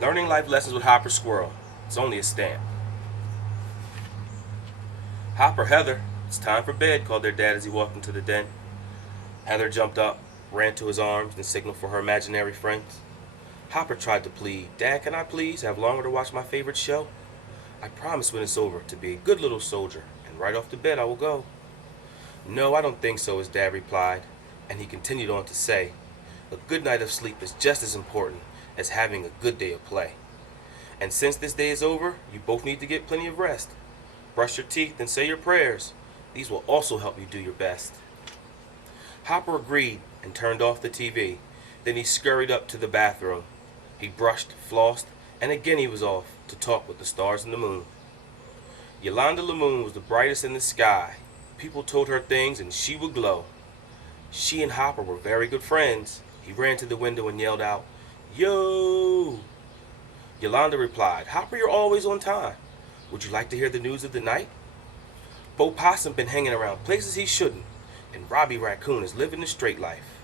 Learning life lessons with Hopper Squirrel. It's only a stamp. Hopper, Heather, it's time for bed, called their dad as he walked into the den. Heather jumped up, ran to his arms, and signaled for her imaginary friends. Hopper tried to plead, Dad, can I please have longer to watch my favorite show? I promise when it's over to be a good little soldier, and right off to bed I will go. No, I don't think so, his dad replied, and he continued on to say, a good night of sleep is just as important as having a good day of play. And since this day is over, you both need to get plenty of rest. Brush your teeth and say your prayers. These will also help you do your best. Hopper agreed and turned off the TV. Then he scurried up to the bathroom. He brushed, flossed, and again he was off to talk with the stars and the moon. Yolanda Lamoon was the brightest in the sky. People told her things and she would glow. She and Hopper were very good friends. He ran to the window and yelled out, Yo! Yolanda replied, Hopper, you're always on time. Would you like to hear the news of the night? Bo Possum been hanging around places he shouldn't, and Robbie Raccoon is living the straight life.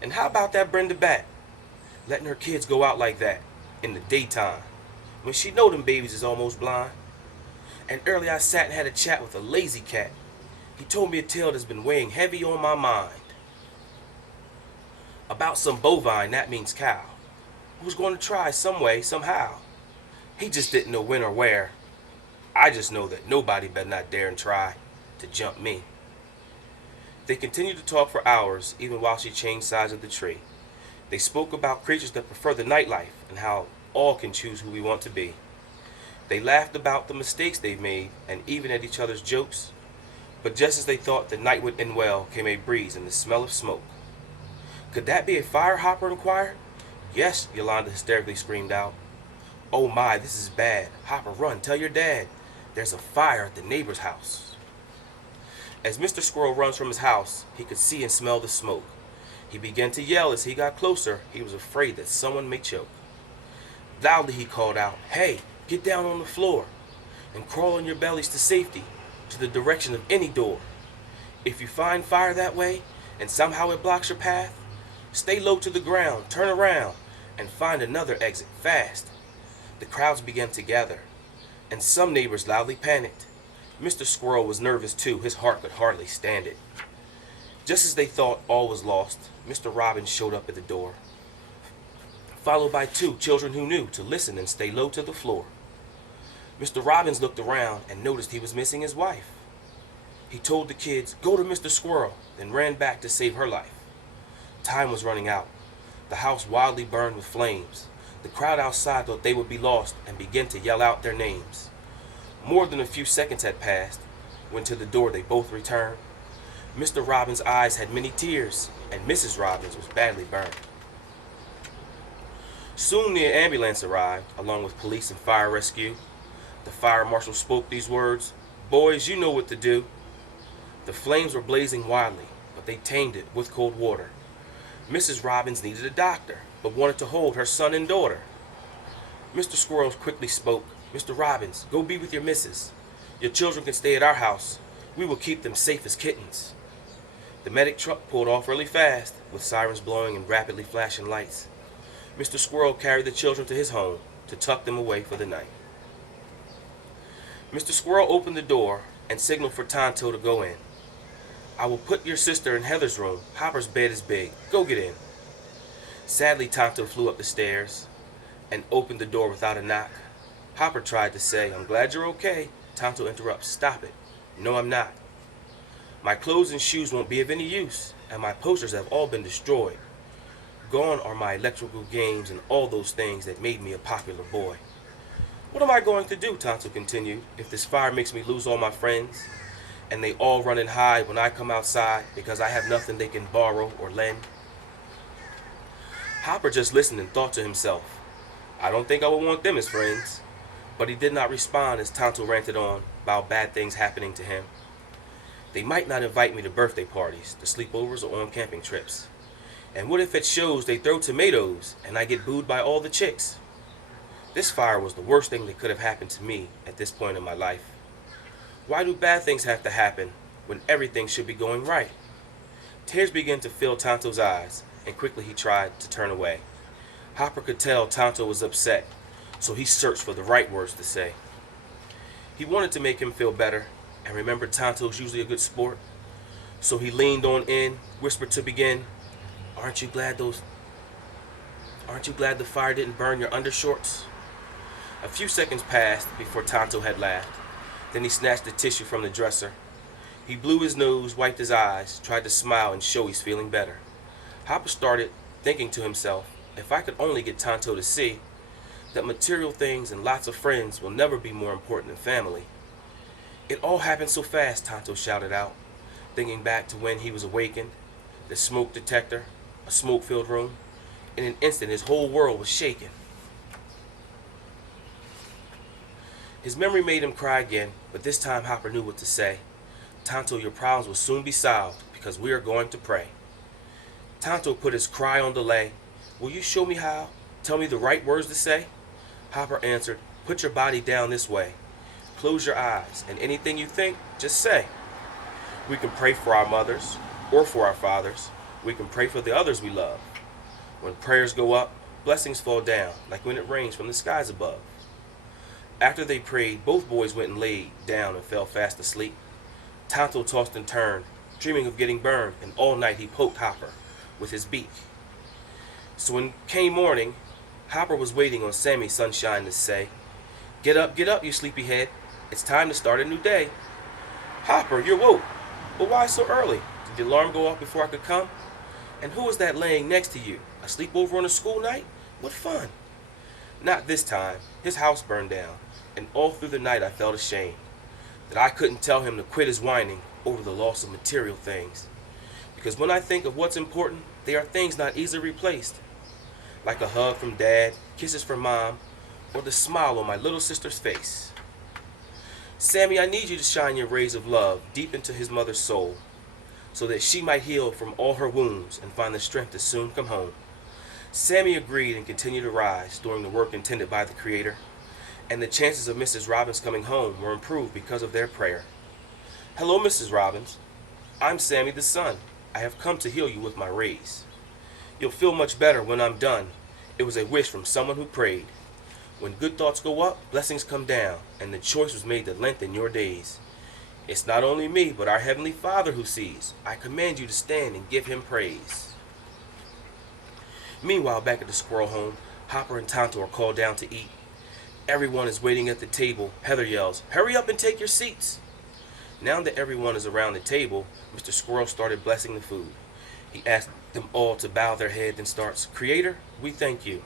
And how about that Brenda Bat? Letting her kids go out like that, in the daytime, when she know them babies is almost blind. And early I sat and had a chat with a lazy cat. He told me a tale that's been weighing heavy on my mind. About some bovine, that means cow, who was going to try some way, somehow. He just didn't know when or where. I just know that nobody better not dare and try to jump me. They continued to talk for hours, even while she changed sides of the tree. They spoke about creatures that prefer the nightlife and how all can choose who we want to be. They laughed about the mistakes they've made and even at each other's jokes. But just as they thought the night would end well, came a breeze and the smell of smoke. Could that be a fire? Hopper inquired. Yes, Yolanda hysterically screamed out. Oh my, this is bad. Hopper, run, tell your dad. There's a fire at the neighbor's house. As Mr. Squirrel runs from his house, he could see and smell the smoke. He began to yell as he got closer. He was afraid that someone may choke. Loudly he called out, Hey, get down on the floor and crawl on your bellies to safety, to the direction of any door. If you find fire that way and somehow it blocks your path, stay low to the ground, turn around, and find another exit fast. The crowds began to gather, and some neighbors loudly panicked. Mr. Squirrel was nervous too. His heart could hardly stand it. Just as they thought all was lost, Mr. Robin showed up at the door, followed by two children who knew to listen and stay low to the floor. Mr. Robbins looked around and noticed he was missing his wife. He told the kids, Go to Mr. Squirrel, then ran back to save her life. Time was running out. The house wildly burned with flames. The crowd outside thought they would be lost and began to yell out their names. More than a few seconds had passed when to the door they both returned. Mr. Robbins' eyes had many tears, and Mrs. Robbins was badly burned. Soon the ambulance arrived, along with police and fire rescue. The fire marshal spoke these words, Boys, you know what to do. The flames were blazing wildly, but they tamed it with cold water. Mrs. Robbins needed a doctor, but wanted to hold her son and daughter. Mr. Squirrel quickly spoke, Mr. Robbins, go be with your missus. Your children can stay at our house. We will keep them safe as kittens. The medic truck pulled off really fast, with sirens blowing and rapidly flashing lights. Mr. Squirrel carried the children to his home to tuck them away for the night. Mr. Squirrel opened the door and signaled for Tonto to go in. I will put your sister in Heather's room. Hopper's bed is big. Go get in. Sadly, Tonto flew up the stairs and opened the door without a knock. Hopper tried to say, I'm glad you're okay. Tonto interrupts, Stop it. No, I'm not. My clothes and shoes won't be of any use, and my posters have all been destroyed. Gone are my electrical games and all those things that made me a popular boy. What am I going to do, Tonto continued, if this fire makes me lose all my friends, and they all run and hide when I come outside because I have nothing they can borrow or lend? Hopper just listened and thought to himself, I don't think I would want them as friends. But he did not respond as Tonto ranted on about bad things happening to him. They might not invite me to birthday parties, to sleepovers, or on camping trips. And what if at shows they throw tomatoes and I get booed by all the chicks? This fire was the worst thing that could have happened to me at this point in my life. Why do bad things have to happen when everything should be going right? Tears began to fill Tonto's eyes, and quickly he tried to turn away. Hopper could tell Tonto was upset, so he searched for the right words to say. He wanted to make him feel better, and remembered Tonto's usually a good sport. So he leaned on in, whispered to begin, Aren't you glad the fire didn't burn your undershorts?" A few seconds passed before Tonto had laughed. Then he snatched the tissue from the dresser. He blew his nose, wiped his eyes, tried to smile and show he's feeling better. Hopper started thinking to himself, if I could only get Tonto to see that material things and lots of friends will never be more important than family. It all happened so fast, Tonto shouted out, thinking back to when he was awakened, the smoke detector, a smoke-filled room. In an instant, his whole world was shaken. His memory made him cry again, but this time Hopper knew what to say. Tonto, your problems will soon be solved, because we are going to pray. Tonto put his cry on delay. Will you show me how? Tell me the right words to say? Hopper answered, put your body down this way. Close your eyes, and anything you think, just say. We can pray for our mothers, or for our fathers. We can pray for the others we love. When prayers go up, blessings fall down, like when it rains from the skies above. After they prayed, both boys went and laid down and fell fast asleep. Tonto tossed and turned, dreaming of getting burned, and all night he poked Hopper with his beak. So when came morning, Hopper was waiting on Sammy Sunshine to say, get up, you sleepyhead. It's time to start a new day. Hopper, you're woke. But why so early? Did the alarm go off before I could come? And who was that laying next to you? A sleepover on a school night? What fun. Not this time. His house burned down, and all through the night I felt ashamed that I couldn't tell him to quit his whining over the loss of material things. Because when I think of what's important, they are things not easily replaced. Like a hug from Dad, kisses from Mom, or the smile on my little sister's face. Sammy, I need you to shine your rays of love deep into his mother's soul, so that she might heal from all her wounds and find the strength to soon come home. Sammy agreed and continued to rise, doing the work intended by the Creator, and the chances of Mrs. Robbins coming home were improved because of their prayer. Hello, Mrs. Robbins. I'm Sammy the son. I have come to heal you with my rays. You'll feel much better when I'm done. It was a wish from someone who prayed. When good thoughts go up, blessings come down, and the choice was made to lengthen your days. It's not only me, but our Heavenly Father who sees. I command you to stand and give Him praise. Meanwhile, back at the squirrel home, Hopper and Tonto are called down to eat. Everyone is waiting at the table. Heather yells, hurry up and take your seats. Now that everyone is around the table, Mr. Squirrel started blessing the food. He asked them all to bow their head and starts, Creator, we thank you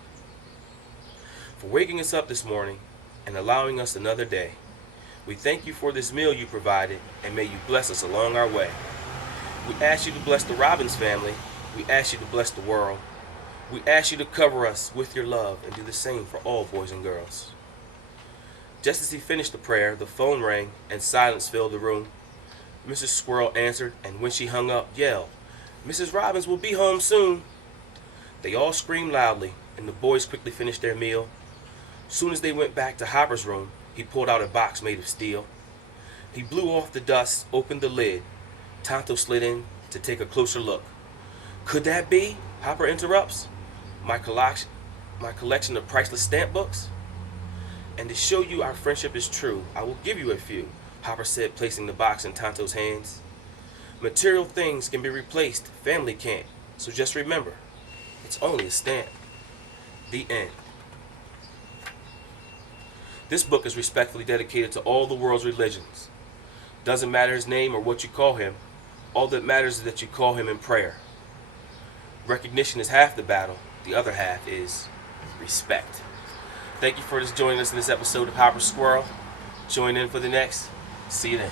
for waking us up this morning and allowing us another day. We thank you for this meal you provided, and may you bless us along our way. We ask you to bless the Robbins family. We ask you to bless the world. We ask you to cover us with your love and do the same for all boys and girls. Just as he finished the prayer, the phone rang and silence filled the room. Mrs. Squirrel answered, and when she hung up, yelled, Mrs. Robbins will be home soon. They all screamed loudly, and the boys quickly finished their meal. Soon as they went back to Hopper's room, he pulled out a box made of steel. He blew off the dust, opened the lid. Tonto slid in to take a closer look. Could that be? Hopper interrupts. My collection of priceless stamp books? And to show you our friendship is true, I will give you a few, Hopper said, placing the box in Tonto's hands. Material things can be replaced, family can't. So just remember, it's only a stamp. The end. This book is respectfully dedicated to all the world's religions. Doesn't matter his name or what you call him. All that matters is that you call him in prayer. Recognition is half the battle. The other half is respect. Thank you for joining us in this episode of Hopper Squirrel. Join in for the next. See you then.